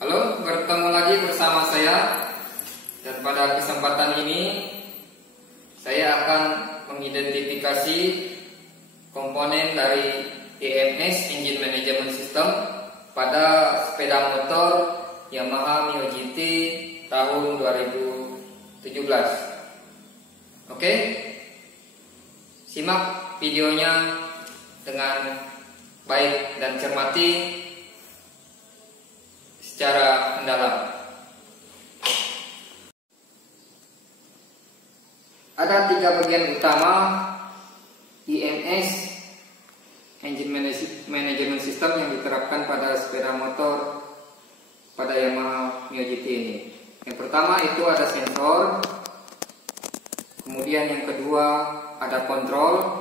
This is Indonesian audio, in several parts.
Halo, bertemu lagi bersama saya. Dan pada kesempatan ini saya akan mengidentifikasi komponen dari EMS Engine Management System pada sepeda motor Yamaha Mio GT tahun 2017. Oke, simak videonya dengan baik dan cermati secara mendalam. Ada 3 bagian utama EMS Engine Management System yang diterapkan pada sepeda motor pada Yamaha Mio GT ini. Yang pertama itu ada sensor, kemudian yang kedua ada kontrol,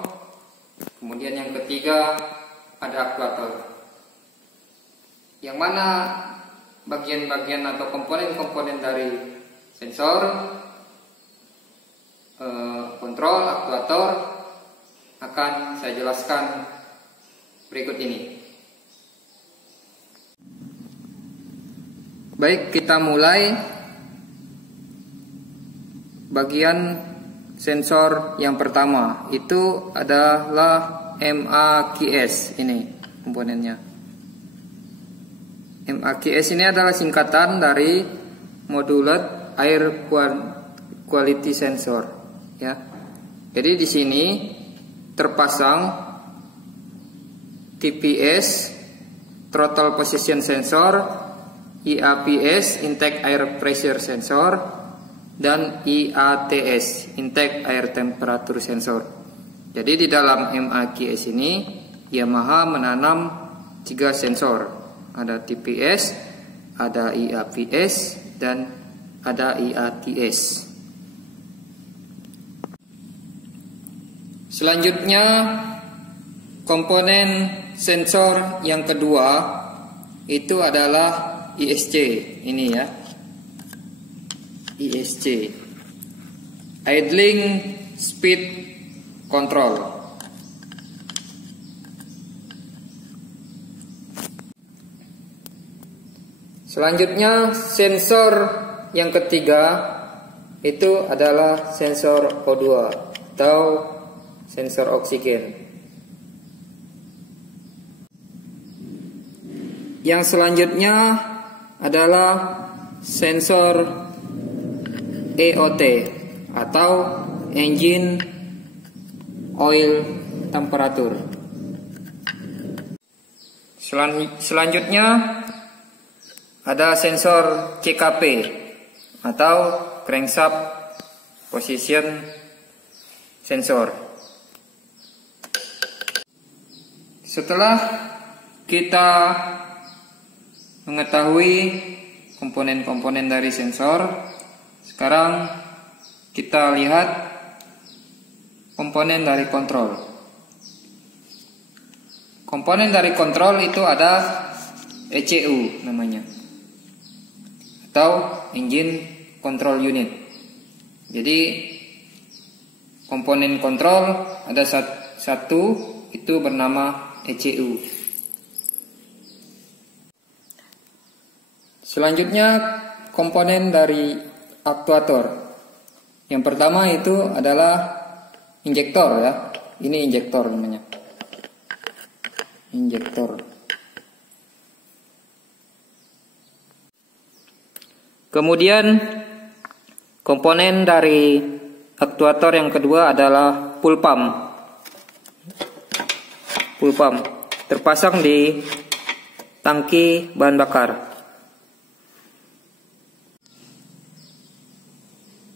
kemudian yang ketiga ada aktuator. Yang mana bagian-bagian atau komponen-komponen dari sensor, kontrol, aktuator akan saya jelaskan berikut ini. Baik, kita mulai bagian sensor yang pertama. Itu adalah MAQS, ini komponennya. MAQS ini adalah singkatan dari Modulate Air Quality Sensor, ya. Jadi di sini terpasang TPS, Throttle Position Sensor, IAPS, Intake Air Pressure Sensor, dan IATS, Intake Air Temperature Sensor. Jadi di dalam MAQS ini Yamaha menanam 3 sensor. Ada TPS, ada IAPS, dan ada IATS. Selanjutnya komponen sensor yang kedua itu adalah ISC, ini ya, ISC, Idling Speed Control. Selanjutnya sensor yang ketiga itu adalah sensor O2 atau sensor oksigen. Yang selanjutnya adalah sensor EOT atau Engine Oil Temperature. Selanjutnya ada sensor CKP atau Crankshaft Position Sensor. Setelah kita mengetahui komponen-komponen dari sensor, sekarang kita lihat komponen dari kontrol. Komponen dari kontrol itu ada ECU namanya, atau Engine Control Unit. Jadi komponen kontrol ada satu itu bernama ECU. Selanjutnya komponen dari aktuator. Yang pertama itu adalah injektor, ya. Ini injektor namanya. Injektor. Kemudian komponen dari aktuator yang kedua adalah fuel pump. Fuel pump terpasang di tangki bahan bakar.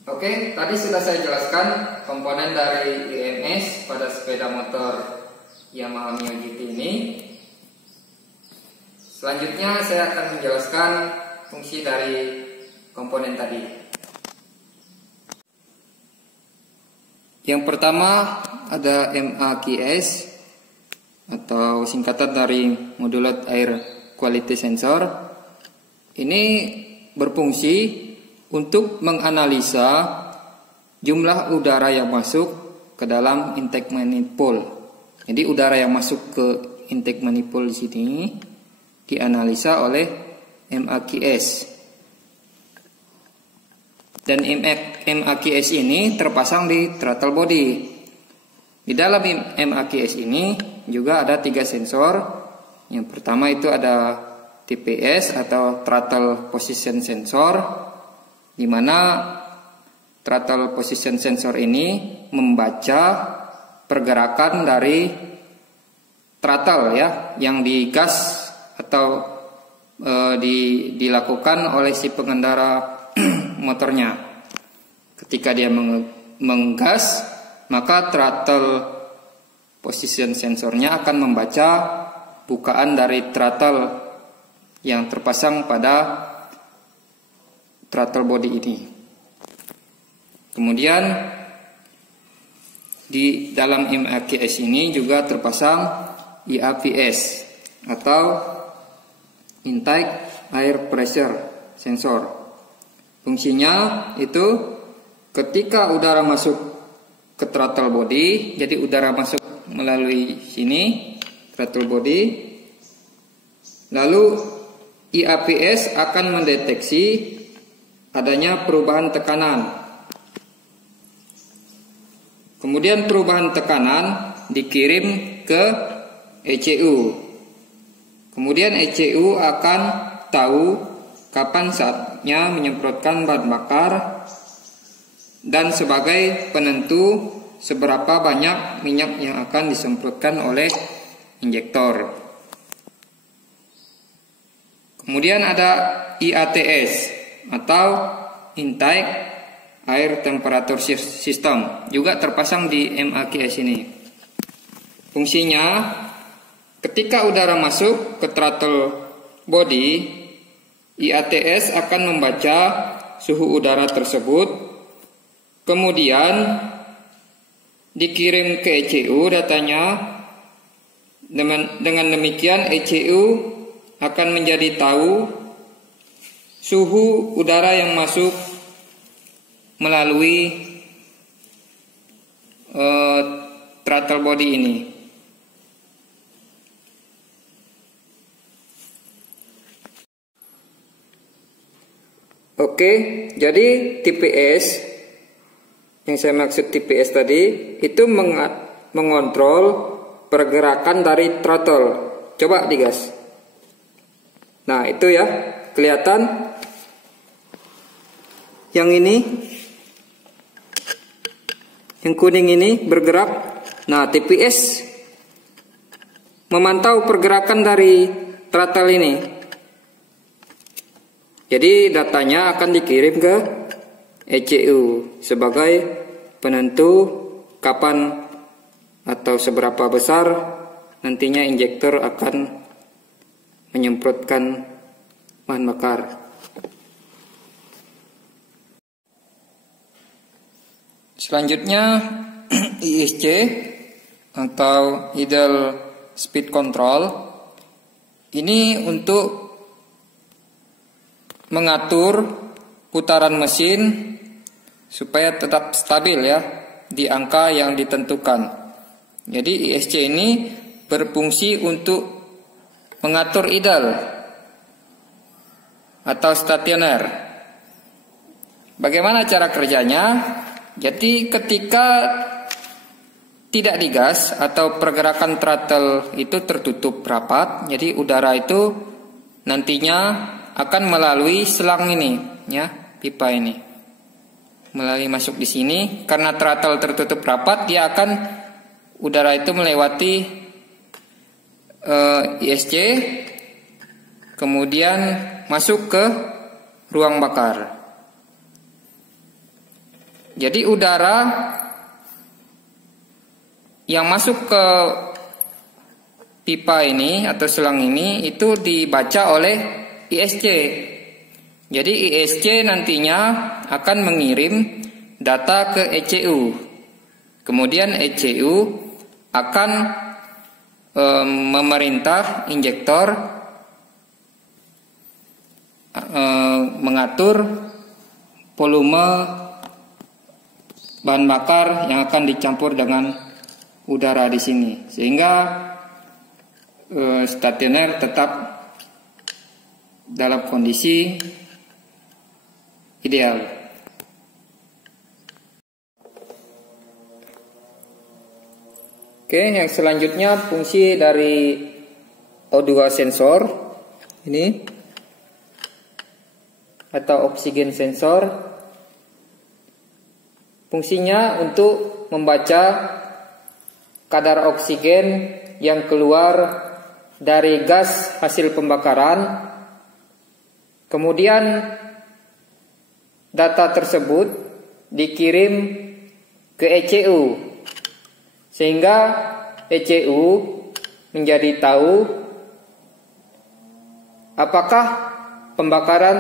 Oke, tadi sudah saya jelaskan komponen dari EMS pada sepeda motor Yamaha Mio GT ini. Selanjutnya saya akan menjelaskan fungsi dari komponen tadi. Yang pertama ada MAQS atau singkatan dari Modulate Air Quality Sensor. Ini berfungsi untuk menganalisa jumlah udara yang masuk ke dalam intake manifold. Jadi udara yang masuk ke intake manifold di sini dianalisa oleh MAQS. Dan MAQS ini terpasang di throttle body. Di dalam MAQS ini juga ada 3 sensor. Yang pertama itu ada TPS atau Throttle Position Sensor, di mana Throttle Position Sensor ini membaca pergerakan dari throttle ya, yang digas atau dilakukan oleh si pengendara motornya. Ketika dia menggas, maka throttle position sensornya akan membaca bukaan dari throttle yang terpasang pada throttle body ini. Kemudian di dalam MAQS ini juga terpasang IAPS atau Intake Air Pressure Sensor. Fungsinya itu ketika udara masuk ke throttle body, jadi udara masuk melalui sini throttle body, lalu IAPS akan mendeteksi adanya perubahan tekanan. Kemudian perubahan tekanan dikirim ke ECU. Kemudian ECU akan tahu kapan saatnya menyemprotkan bahan bakar dan sebagai penentu seberapa banyak minyak yang akan disemprotkan oleh injektor. Kemudian ada IATS atau Intake Air Temperature System, juga terpasang di MAQS ini. Fungsinya ketika udara masuk ke throttle body, IATS akan membaca suhu udara tersebut, kemudian dikirim ke ECU datanya. Dengan demikian ECU akan menjadi tahu suhu udara yang masuk melalui throttle body ini. Oke, jadi TPS yang saya maksud TPS tadi itu mengontrol pergerakan dari throttle. Coba digas. Nah, itu ya, kelihatan yang ini, yang kuning ini bergerak. Nah, TPS memantau pergerakan dari throttle ini. Jadi datanya akan dikirim ke ECU sebagai penentu kapan atau seberapa besar nantinya injektor akan menyemprotkan bahan bakar. Selanjutnya ISC atau Idle Speed Control. Ini untuk mengatur putaran mesin supaya tetap stabil ya di angka yang ditentukan. Jadi ISC ini berfungsi untuk mengatur idle atau stasioner. Bagaimana cara kerjanya? Jadi ketika tidak digas atau pergerakan throttle itu tertutup rapat, jadi udara itu nantinya akan melalui selang ini, ya, pipa ini, melalui masuk di sini. Karena throttle tertutup rapat, dia akan udara itu melewati ISC, kemudian masuk ke ruang bakar. Jadi udara yang masuk ke pipa ini atau selang ini itu dibaca oleh ISC. Jadi ISC nantinya akan mengirim data ke ECU. Kemudian ECU akan memerintah injektor mengatur volume bahan bakar yang akan dicampur dengan udara di sini, sehingga stasioner tetap dalam kondisi ideal. Oke, yang selanjutnya fungsi dari O2 sensor ini atau oksigen sensor. Fungsinya untuk membaca kadar oksigen yang keluar dari gas hasil pembakaran. Kemudian data tersebut dikirim ke ECU, sehingga ECU menjadi tahu apakah pembakaran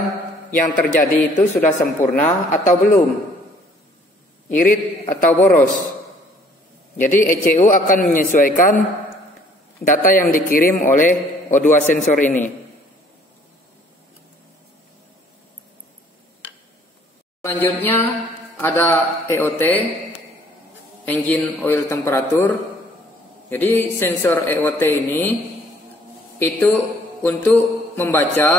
yang terjadi itu sudah sempurna atau belum, irit atau boros. Jadi ECU akan menyesuaikan data yang dikirim oleh O2 sensor ini. Selanjutnya ada EOT, engine oil temperature. Jadi sensor EOT ini itu untuk membaca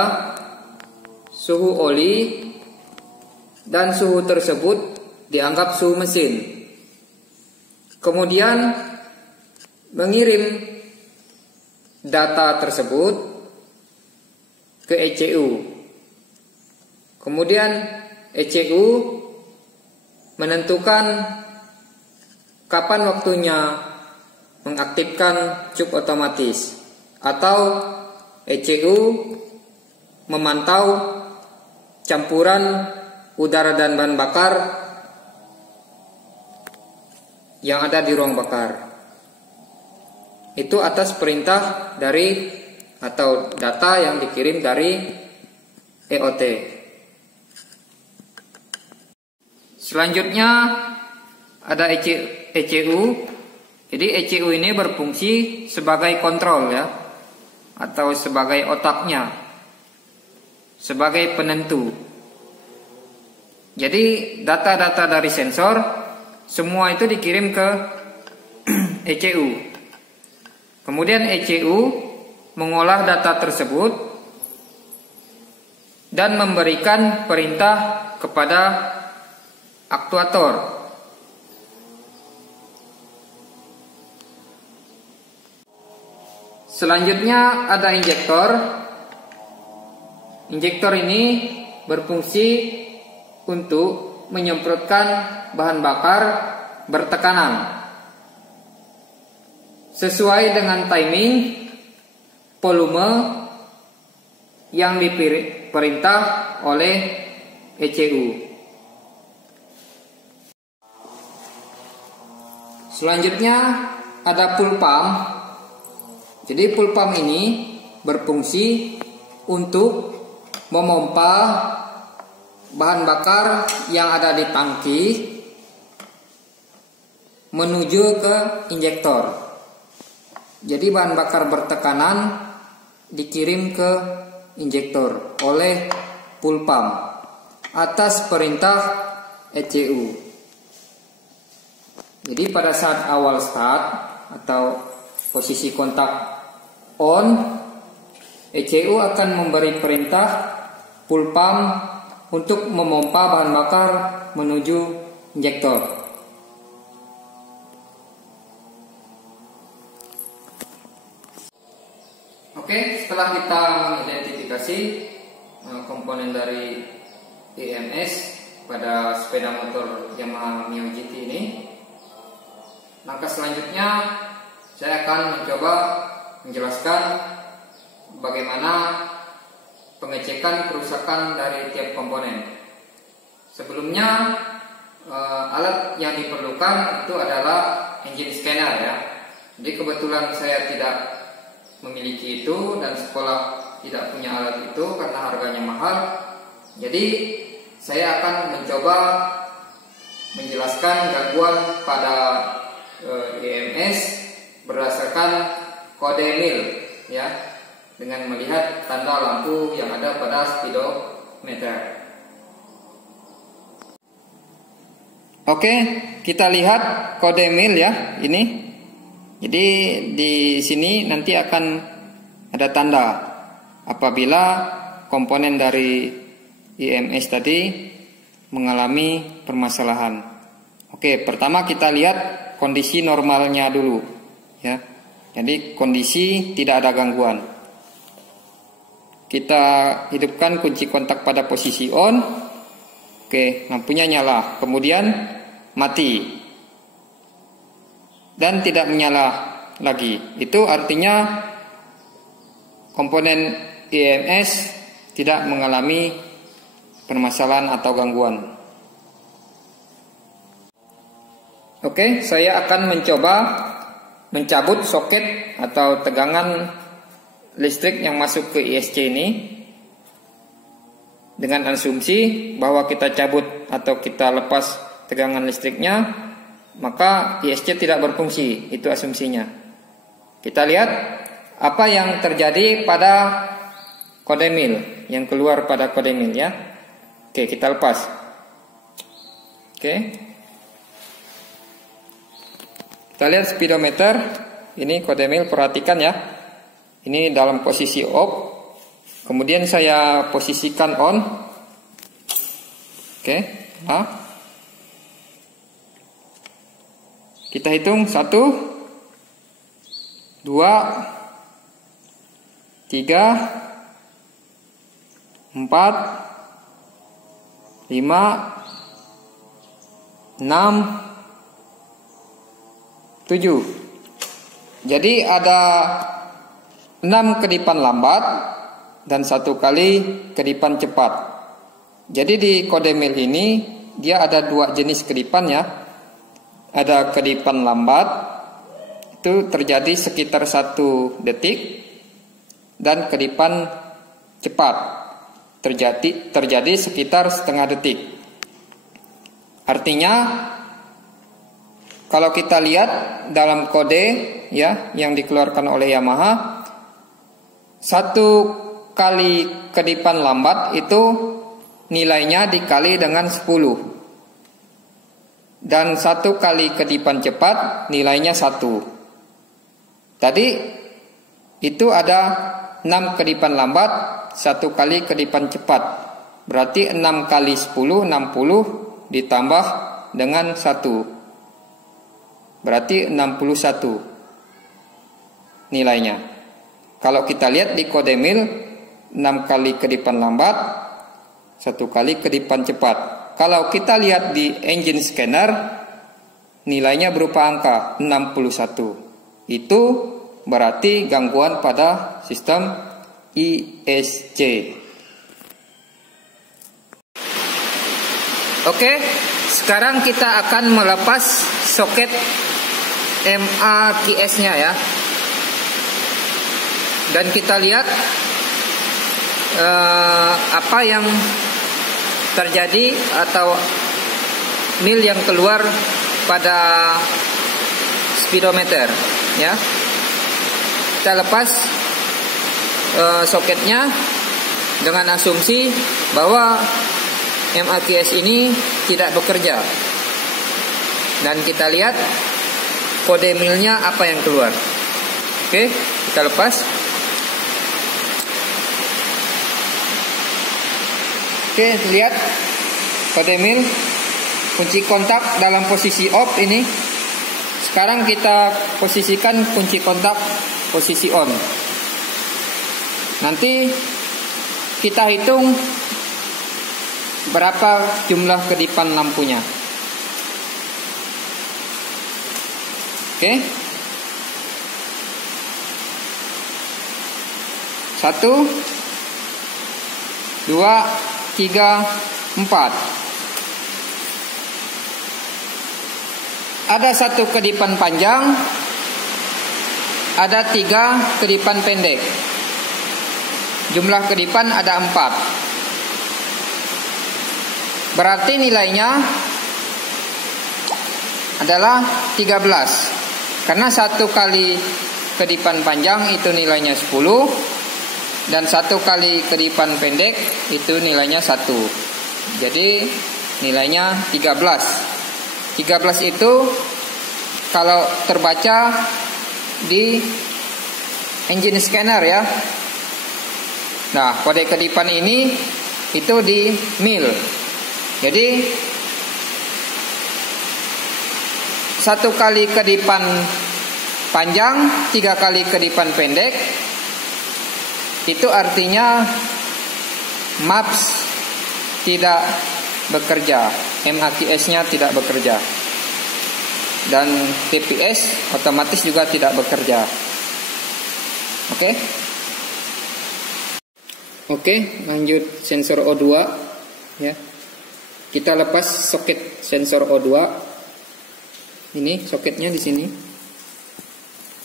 suhu oli, dan suhu tersebut dianggap suhu mesin. Kemudian mengirim data tersebut ke ECU. Kemudian ECU menentukan kapan waktunya mengaktifkan cup otomatis, atau ECU memantau campuran udara dan bahan bakar yang ada di ruang bakar. Itu atas perintah dari atau data yang dikirim dari EOT. Selanjutnya ada ECU. Jadi ECU ini berfungsi sebagai kontrol ya, atau sebagai otaknya, sebagai penentu. Jadi data-data dari sensor semua itu dikirim ke ECU. Kemudian ECU mengolah data tersebut dan memberikan perintah kepada aktuator. Selanjutnya ada injektor. Injektor ini berfungsi untuk menyemprotkan bahan bakar bertekanan sesuai dengan timing volume yang diperintah oleh ECU. Selanjutnya ada fuel pump. Jadi fuel pump ini berfungsi untuk memompa bahan bakar yang ada di tangki menuju ke injektor. Jadi bahan bakar bertekanan dikirim ke injektor oleh fuel pump atas perintah ECU. Jadi pada saat awal start atau posisi kontak on, ECU akan memberi perintah fuel pump untuk memompa bahan bakar menuju injektor. Oke, setelah kita mengidentifikasi komponen dari EMS pada sepeda motor Yamaha Mio GT ini, langkah selanjutnya saya akan mencoba menjelaskan bagaimana pengecekan kerusakan dari tiap komponen. Sebelumnya alat yang diperlukan itu adalah engine scanner ya. Jadi kebetulan saya tidak memiliki itu dan sekolah tidak punya alat itu karena harganya mahal. Jadi saya akan mencoba menjelaskan gangguan pada EMS berdasarkan kode mil ya, dengan melihat tanda lampu yang ada pada speedometer. Oke, kita lihat kode mil ya ini. Jadi di sini nanti akan ada tanda apabila komponen dari IMS tadi mengalami permasalahan. Oke, pertama kita lihat kondisi normalnya dulu ya. Jadi kondisi tidak ada gangguan. Kita hidupkan kunci kontak pada posisi on. Oke, lampunya nyala, kemudian mati dan tidak menyala lagi. Itu artinya komponen IMS tidak mengalami permasalahan atau gangguan. Oke, saya akan mencoba mencabut soket atau tegangan listrik yang masuk ke ISC ini dengan asumsi bahwa kita cabut atau kita lepas tegangan listriknya, maka ISC tidak berfungsi. Itu asumsinya. Kita lihat apa yang terjadi pada kode mil, yang keluar pada kode mil ya. Oke, kita lepas. Oke. Kita lihat speedometer. Ini kode mil, perhatikan ya. Ini dalam posisi off. Kemudian saya posisikan on. Oke. Nah. Kita hitung 1, 2, 3, 4, 5, 6, 7. Jadi ada 6 kedipan lambat dan 1 kali kedipan cepat. Jadi di kode mil ini dia ada 2 jenis kedipan ya. Ada kedipan lambat, itu terjadi sekitar 1 detik, dan kedipan cepat terjadi sekitar setengah detik. Artinya kalau kita lihat dalam kode ya yang dikeluarkan oleh Yamaha, 1 kali kedipan lambat itu nilainya dikali dengan 10. Dan 1 kali kedipan cepat nilainya 1. Tadi itu ada 6 kedipan lambat, 1 kali kedipan cepat. Berarti 6 kali 10, 60 ditambah dengan 1. Berarti 61 nilainya. Kalau kita lihat di kode mil, 6 kali kedipan lambat, 1 kali kedipan cepat. Kalau kita lihat di engine scanner, nilainya berupa angka 61. Itu berarti gangguan pada sistem ISC. Oke, sekarang kita akan melepas soket MAQS-nya ya. Dan kita lihat apa yang terjadi atau mil yang keluar pada speedometer ya. Kita lepas soketnya dengan asumsi bahwa MAQS ini tidak bekerja, dan kita lihat kode milnya apa yang keluar. Oke, kita lepas. Oke, lihat kode mil, kunci kontak dalam posisi off ini. Sekarang kita posisikan kunci kontak posisi on. Nanti kita hitung berapa jumlah kedipan lampunya. Oke. 1, 2, 3, 4. Ada 1 kedipan panjang, ada 3 kedipan pendek. Jumlah kedipan ada 4. Berarti nilainya adalah 13. Karena 1 kali kedipan panjang itu nilainya 10. Dan 1 kali kedipan pendek itu nilainya 1. Jadi nilainya 13. 13 itu kalau terbaca di engine scanner ya, Nah, kode kedipan ini itu di mil. Jadi 1 kali kedipan panjang, 3 kali kedipan pendek, itu artinya MAPS tidak bekerja, MAQS-nya tidak bekerja, dan TPS otomatis juga tidak bekerja. Oke, lanjut sensor O2 ya. Kita lepas soket sensor O2. Ini soketnya di sini.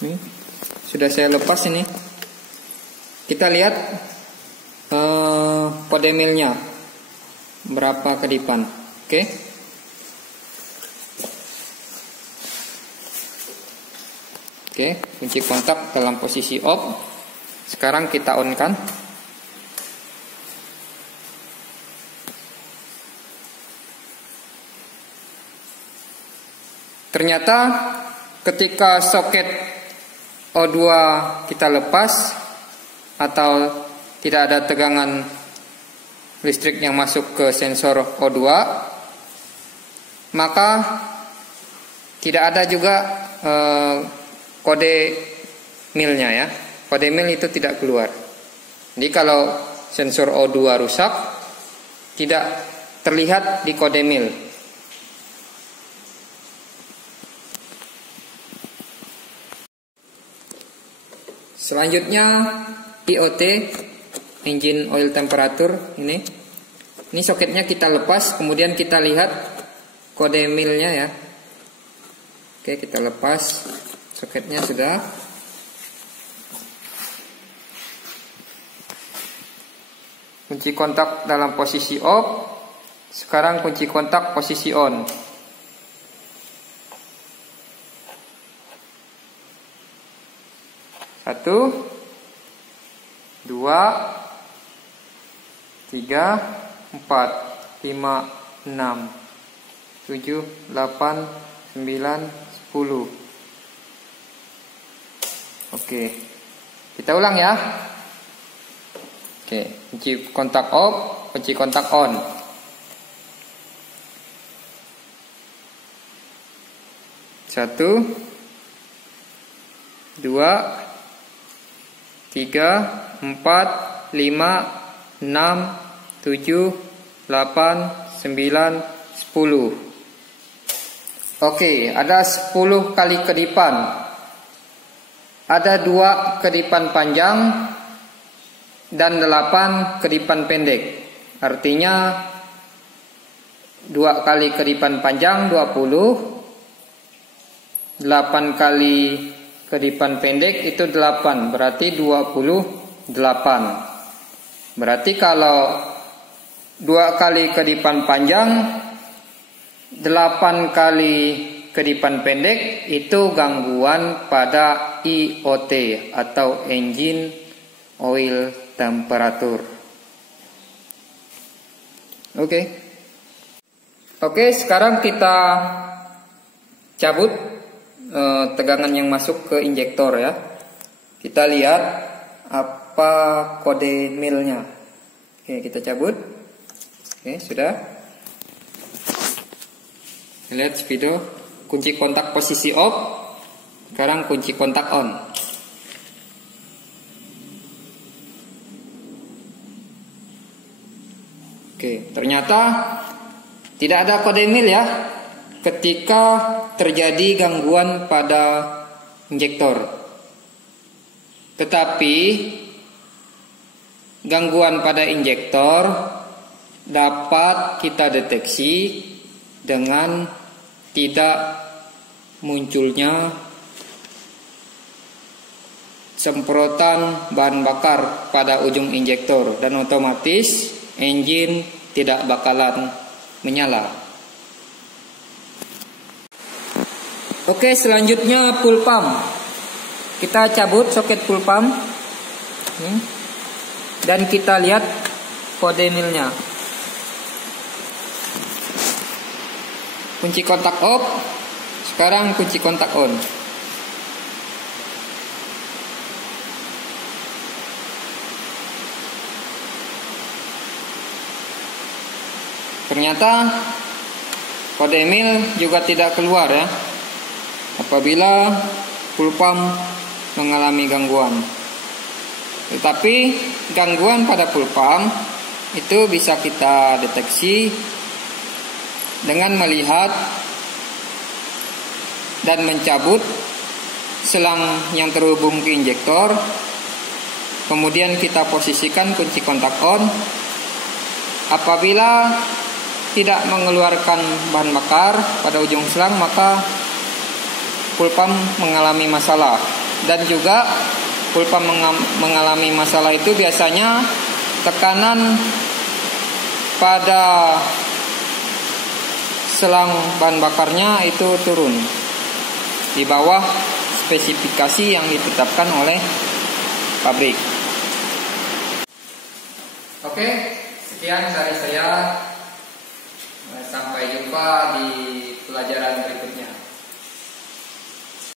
Ini sudah saya lepas ini. Kita lihat kode milnya berapa kedipan. Oke, kunci kontak dalam posisi off. Sekarang kita on kan. Ternyata ketika soket O2 kita lepas atau tidak ada tegangan listrik yang masuk ke sensor O2, maka tidak ada juga kode milnya ya. Kode mil itu tidak keluar. Jadi kalau sensor O2 rusak, tidak terlihat di kode mil. Selanjutnya IoT, engine oil temperature ini. Ini soketnya kita lepas, kemudian kita lihat kode milnya ya. Oke, kita lepas soketnya sudah. Kunci kontak dalam posisi off. Sekarang kunci kontak posisi on. Satu, 2, 3, 4, 5, 6, 7, 8, 9, 10. Oke, kita ulang ya. Oke, kunci kontak off, kunci kontak on. Satu, 2, 3, 4, 5, 6, 7, 8, 9, 10. Oke, ada 10 kali kedipan. Ada 2 kedipan panjang dan 8 kedipan pendek. Artinya 2 kali kedipan panjang 20, 8 kali kedipan pendek itu 8, berarti 28. Berarti kalau 2 kali kedipan panjang, 8 kali kedipan pendek itu gangguan pada IoT atau engine oil temperature. Oke, sekarang kita cabut tegangan yang masuk ke injektor ya. Kita lihat apa kode milnya. Oke, kita cabut. Oke, sudah. Lihat speedo, kunci kontak posisi off. Sekarang kunci kontak on. Oke, ternyata tidak ada kode mil ya ketika terjadi gangguan pada injektor. Tetapi gangguan pada injektor dapat kita deteksi dengan tidak munculnya semprotan bahan bakar pada ujung injektor, dan otomatis engine tidak bakalan menyala. Oke, selanjutnya fuel pump. Kita cabut soket fuel pump dan kita lihat kode milnya. Kunci kontak off. Sekarang kunci kontak on. Ternyata kode email juga tidak keluar ya apabila full pump mengalami gangguan. Tetapi gangguan pada full pump itu bisa kita deteksi dengan melihat dan mencabut selang yang terhubung ke injektor. Kemudian kita posisikan kunci kontak on. Apabila tidak mengeluarkan bahan bakar pada ujung selang, maka full pump mengalami masalah. Dan juga full pump mengalami masalah itu biasanya tekanan pada selang bahan bakarnya itu turun di bawah spesifikasi yang ditetapkan oleh pabrik. Oke, sekian dari saya. Sampai jumpa di pelajaran berikutnya.